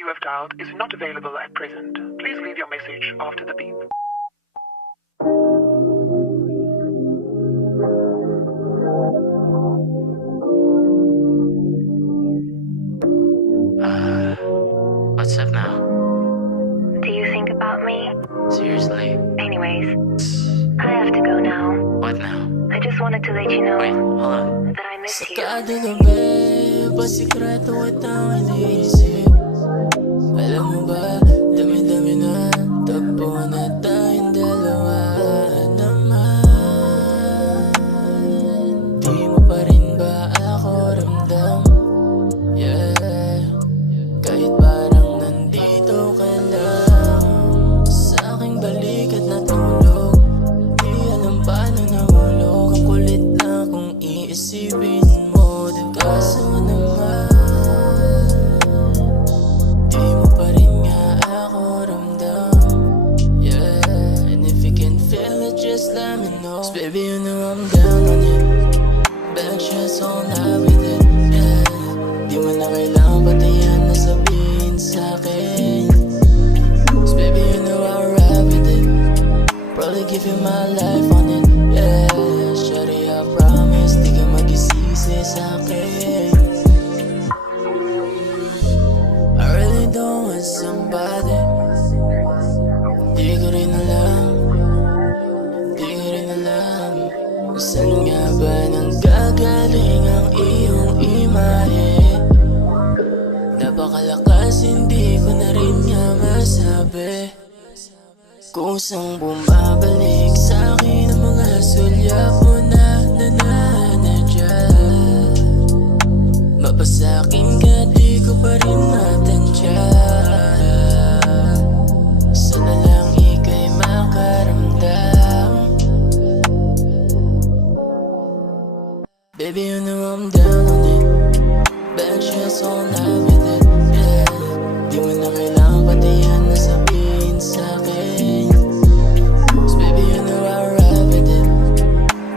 you have dialed is not available at present. Please leave your message after the beep. What's up now? Do you think about me? Seriously? Anyways, I have to go now. What now? I just wanted to let you know Wait, hold on. that I miss you. Sakado na babe, pasikreto kitang iniisip. Alam mo ba, dami-dami na tagpo na tayong dalawa naman. Di mo pa rin ba ako ramdam? Yeah, kahit parang nandito ka lang sa aking balik at natulog. Di alam paano nahulog. Ang kulit lang kung iisipin mo, di kaso naman di mo pa rin nga ako ramdam. Yeah, and if you can feel it, just let me know. 'Cause baby, you know I'm down on it. Back shots all night with it. Yeah, di mo na kailangan batayan na sabihin sa'kin. 'Cause baby, you know I ride with it. Probably give you my life on it. Yeah, shawty, I promise di ka mag-isisi sa'kin. I really don't want somebody. Di ko rin alam, di ko rin alam kung saan nga ba nanggagaling ang iyong imahe. Napakalakas, hindi ko na rin nga masabi kung saan bumabalik sa'kin ang mga sulyap mo na nananadya. Mapasakin ka, di ko pa rin matantya. Sana lang ika'y makaramdam. Baby, you know I'm down on it. Back shots all night with it. Yeah, di mo na kailangan batayan na sabihin sa'kin. 'Cause baby, you know I ride with it.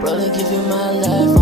Probably give you my life